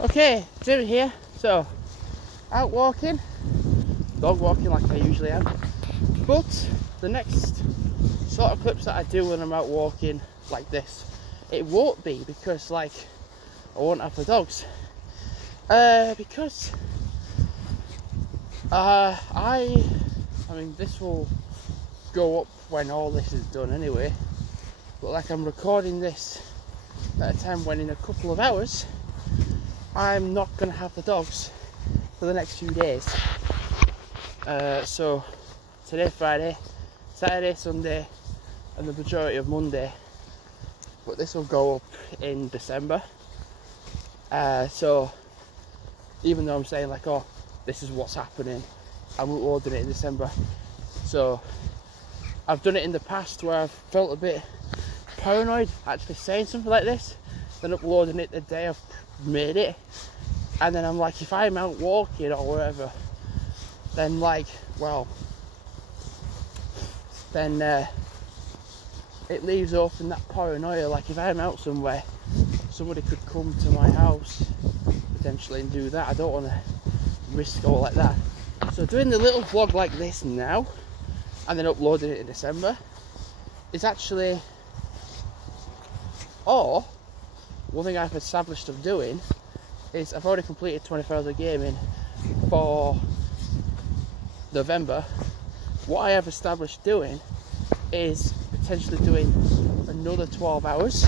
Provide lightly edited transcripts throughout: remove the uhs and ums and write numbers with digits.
Okay, Jim here. So, out walking, dog walking like I usually am. But the next sort of clips that I do when I'm out walking like this, it won't be because like I won't have the dogs. Because I mean this will go up when all this is done anyway. But like I'm recording this at a time when in a couple of hours I'm not going to have the dogs for the next few days. So today Friday, Saturday, Sunday and the majority of Monday, but this will go up in December. So even though I'm saying like, oh, this is what's happening, I'm uploading it in December. So I've done it in the past where I've felt a bit paranoid actually saying something like this, then uploading it the day I've made it, and then I'm like, if I'm out walking or wherever, then like, well, then it leaves open that paranoia. Like if I'm out somewhere, somebody could come to my house potentially and do that. I don't want to risk all like that. So doing the little vlog like this now and then uploading it in December is actually, or one thing I've established of doing is I've already completed 24 hours of gaming for November. What I have established doing is potentially doing another 12 hours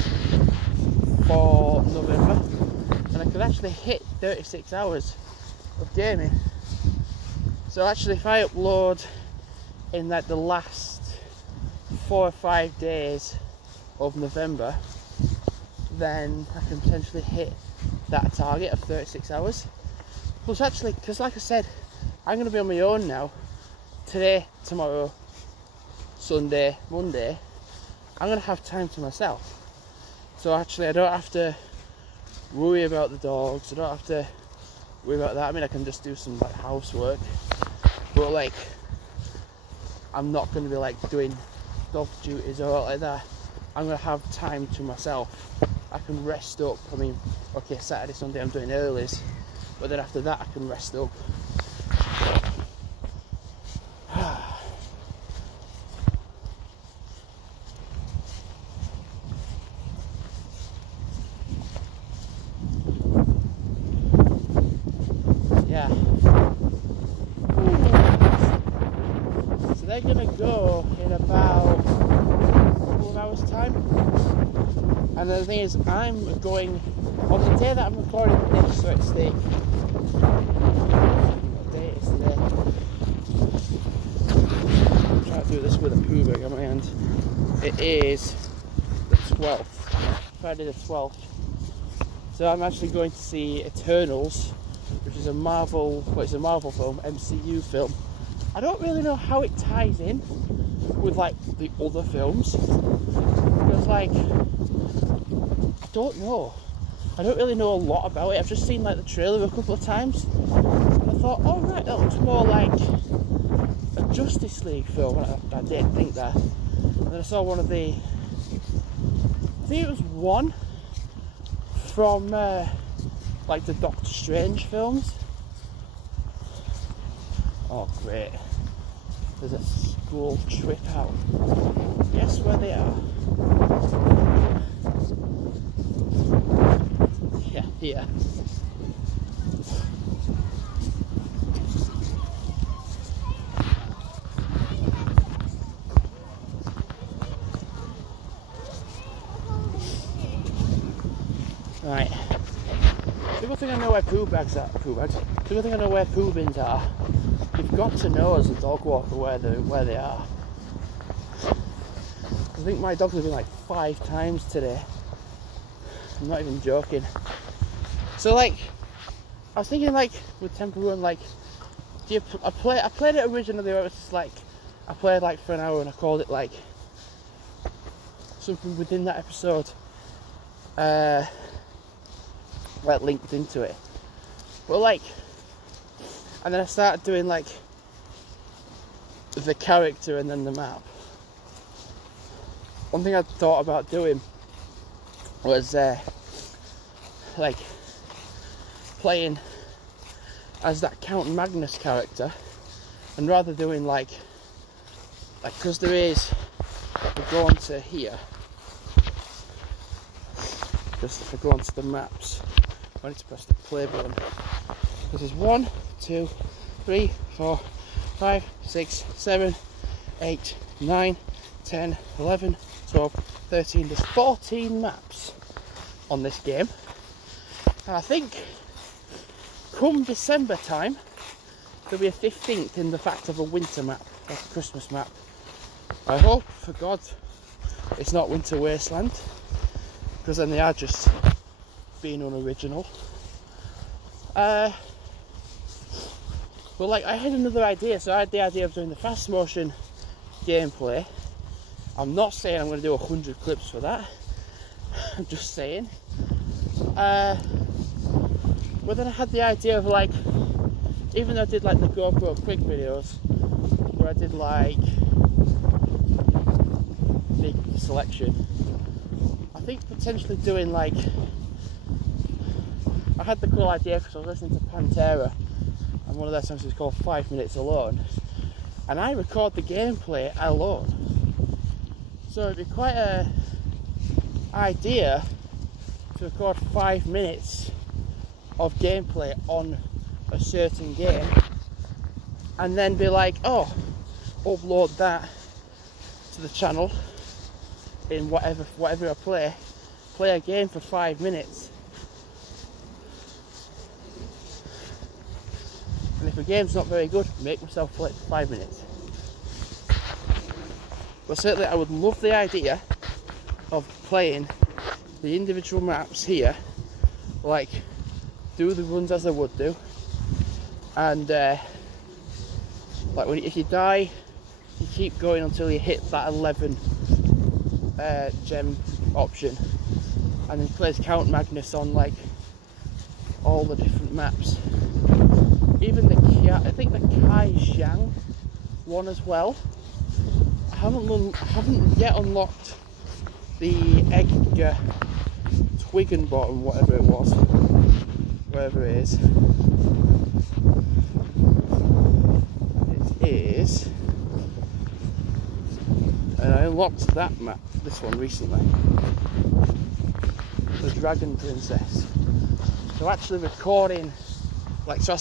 for November, and I could actually hit 36 hours of gaming. So actually if I upload in like the last 4 or 5 days of November, then I can potentially hit that target of 36 hours. Plus actually, because like I said, I'm going to be on my own now, today, tomorrow, Sunday, Monday, I'm going to have time to myself. So actually I don't have to worry about the dogs, I don't have to worry about that. I mean, I can just do some like housework, but like I'm not going to be like doing dog duties or like that. I'm going to have time to myself. I can rest up. I mean, okay, Saturday, Sunday I'm doing earlies, but then after that I can rest up. Yeah. So they're gonna go in about a couple of hours time. And the thing is, I'm going on the day that I'm recording this, so it's the, what day is today? I'm trying to do this with a poo bag on my hand. It is the 12th, Friday the 12th. So I'm actually going to see Eternals, which is a Marvel, well, it's a Marvel film, MCU film. I don't really know how it ties in with like the other films, because like, I don't know. I don't really know a lot about it. I've just seen like the trailer a couple of times, and I thought, oh right, that looks more like a Justice League film. I didn't think that. And then I saw one of the, I think it was one from like the Doctor Strange films. Oh great, there's a school trip out. Guess where they are? Yeah, here. Right. The good thing I know where poo bags are. The good thing I know where poo bins are. You've got to know as a dog walker where they are. I think my dog's have been like 5 times today. I'm not even joking. So like, I was thinking like with Temple Run, like, I played it originally where it was just like, I played like for an hour and I called it like something within that episode like linked into it. But like, and then I started doing like the character and then the map. One thing I thought about doing was like playing as that Count Magnus character, and rather doing like because there is, we go on to here, just if I go onto the maps, I need to press the play button. This is 1, 2, 3, 4, 5, 6, 7, 8, 9, 10, 11, 12, 13. There's 14 maps on this game. And I think come December time, there'll be a 15th in the fact of a winter map, like a Christmas map. I hope, for God, it's not Winter Wasteland, because then they are just being unoriginal. But like, I had another idea, so I had the idea of doing the fast motion gameplay. I'm not saying I'm going to do 100 clips for that, I'm just saying. But then I had the idea of like, even though I did like the GoPro quick videos, where I did like big selection, I think potentially doing like, I had the cool idea because I was listening to Pantera, and one of their songs is called 5 Minutes Alone, and I record the gameplay alone. So it'd be quite a idea to record 5 minutes of gameplay on a certain game, and then be like, oh, upload that to the channel in whatever I play a game for 5 minutes. And if a game's not very good, make myself play it for 5 minutes. But certainly I would love the idea of playing the individual maps here, like do the runs as I would do, and like if you die, you keep going until you hit that 11 gem option, and then plays Count Magnus on like all the different maps. Even I think the Kai Xiang one as well. I haven't yet unlocked the Edgar Twiggenbottom, whatever it was, wherever it is. It is, and I unlocked that map, this one recently, the Dragon Princess. So actually recording, like, so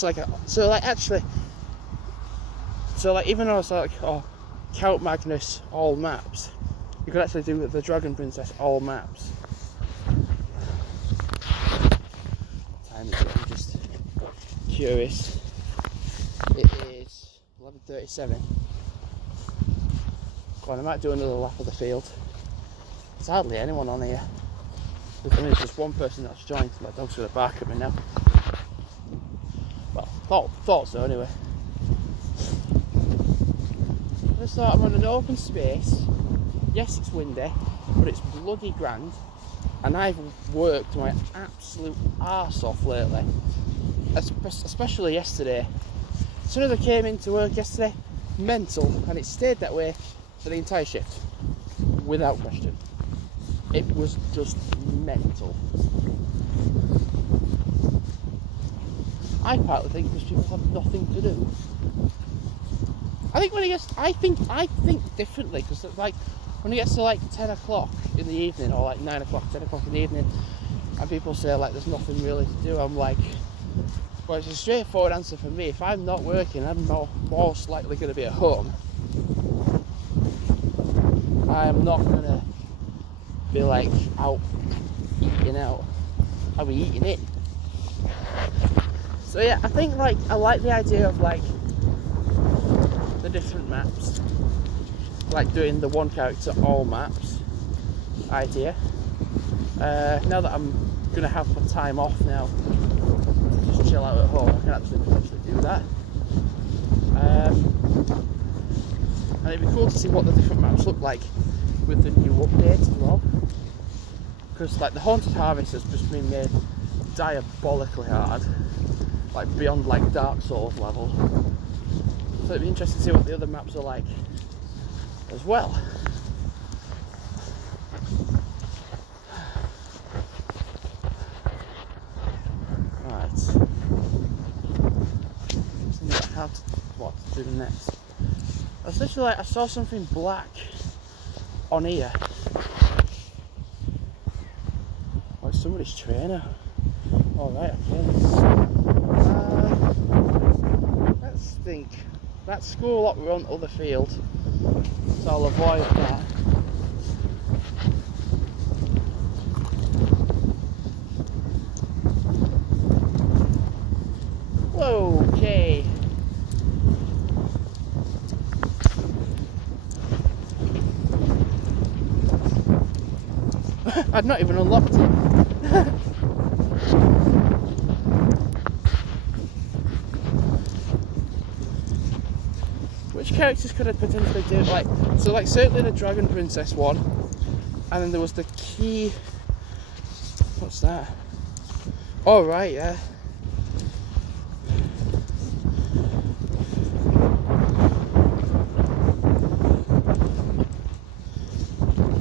even though it's like, oh, Count Magnus all maps, you could actually do the Dragon Princess all maps. Time is it? I'm just curious. It is 11:37. Go on, I might do another lap of the field. There's hardly anyone on here. I mean, there's just one person that's joined. My dog's gonna bark at me now. Well, thought so anyway. I just thought I'm on an open space. Yes, it's windy, but it's bloody grand. And I've worked my absolute arse off lately, especially yesterday. As soon as I came into work yesterday, mental, and it stayed that way for the entire shift, without question. It was just mental. I partly think because people have nothing to do. I think when it gets, I think differently, because like when it gets to like 10 o'clock in the evening, or like 9 o'clock, 10 o'clock in the evening, and people say like there's nothing really to do, I'm like, well, it's a straightforward answer for me. If I'm not working, I'm most likely going to be at home. I'm not going to be like out eating out. I'll be eating in. So yeah, I think like I like the idea of like the different maps, like doing the one character all maps idea. Now that I'm gonna have some time off now to just chill out at home, I can actually potentially do that. And it'd be cool to see what the different maps look like with the new update as well. Because like the Haunted Harvest has just been made diabolically hard, like beyond like Dark Souls level. So it'd be interesting to see what the other maps are like as well. Right. do the next. I was literally like, I saw something black on here. Oh, it's somebody's trainer. Alright, okay. Let's think. That school up we're on the other field, so I'll avoid that. Whoa, okay. I'd not even unlocked it. Which characters could I potentially do? Like, so like certainly the Dragon Princess one, and then there was the key. What's that? Oh right, yeah.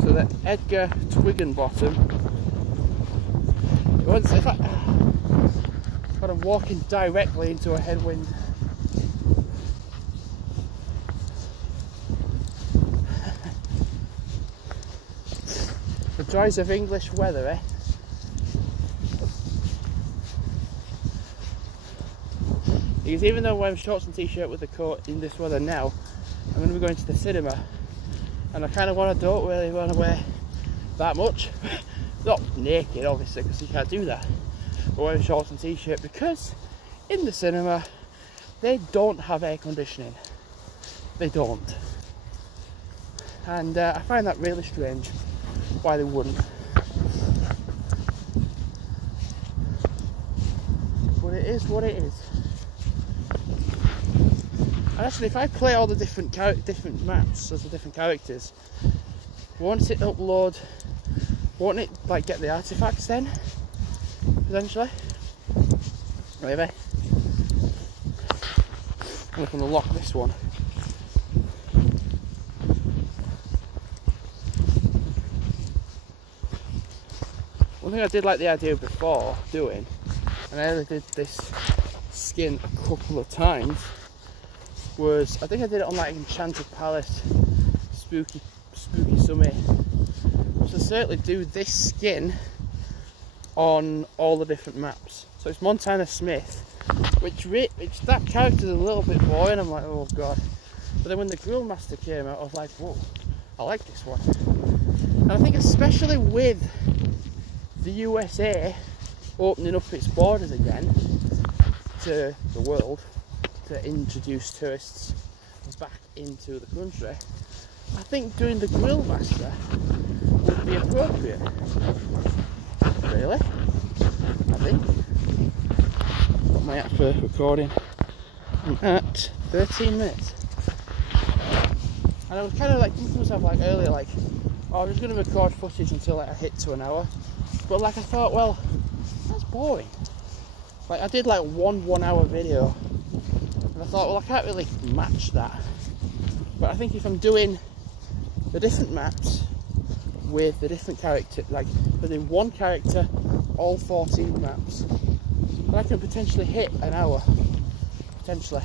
So the Edgar Twiggenbottom. Once if but I'm walking directly into a headwind. The joys of English weather, eh? Because even though I'm wearing shorts and t-shirt with the coat in this weather now, I'm going to be going to the cinema, and I kind of don't really want to wear that much. Not naked, obviously, because you can't do that. But wearing shorts and t-shirt because in the cinema they don't have air conditioning. They don't, and I find that really strange. Why they wouldn't. But it is what it is. And actually, if I play all the different maps as the different characters, won't it upload? Won't it like get the artifacts then? Potentially. Maybe. I'm going to unlock this one. One thing I did like the idea before doing, and I only did this skin a couple of times, was I think I did it on like Enchanted Palace, Spooky Summit, was to certainly do this skin on all the different maps. So it's Montana Smith, which that character's a little bit boring. I'm like, oh god. But then when the Grill Master came out, I was like, whoa, I like this one. And I think especially with the USA opening up its borders again to the world to introduce tourists back into the country, I think doing the Grill Master would be appropriate. Really? I think. Got my app for recording. I'm at 13 minutes. And I was kind of like thinking to myself like earlier, like, oh, I'm just going to record footage until like I hit to an hour. But like I thought, well, that's boring. Like I did like one hour video, and I thought, well, I can't really match that. But I think if I'm doing the different maps with the different character, like within one character, all 14 maps, then I can potentially hit an hour. Potentially.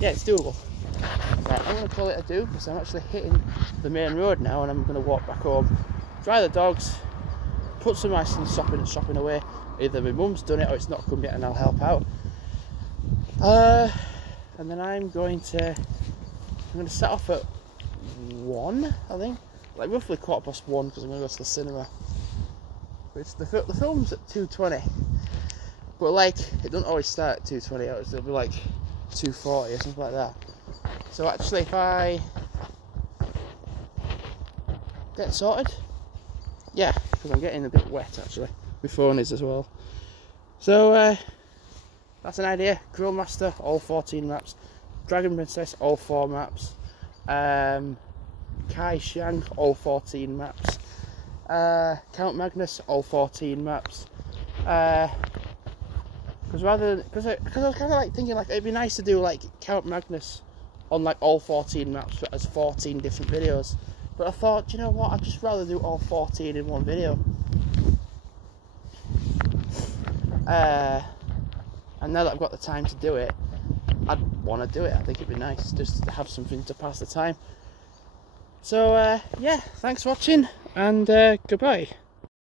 Yeah, it's doable. Right, I'm going to call it a do because I'm actually hitting the main road now, and I'm going to walk back home, dry the dogs, put some ice in the shopping away. Either my mum's done it or it's not come yet and I'll help out. And then I'm going to set off at 1, I think. Like roughly 1:15 because I'm going to go to the cinema. Which the film's at 2:20. But like, it doesn't always start at 2:20, it'll be like 2:40 or something like that. So actually if I get sorted, yeah, because I'm getting a bit wet actually. My phone is as well. So that's an idea. Grill Master, all 14 maps. Dragon Princess, all 4 maps. Kai Shang, all 14 maps. Count Magnus, all 14 maps. Because I was kind of like thinking like it'd be nice to do like Count Magnus on like all 14 maps but as 14 different videos. But I thought, you know what, I'd just rather do all 14 in one video. And and now that I've got the time to do it, I'd want to do it. I think it'd be nice just to have something to pass the time. So yeah, thanks for watching, and goodbye.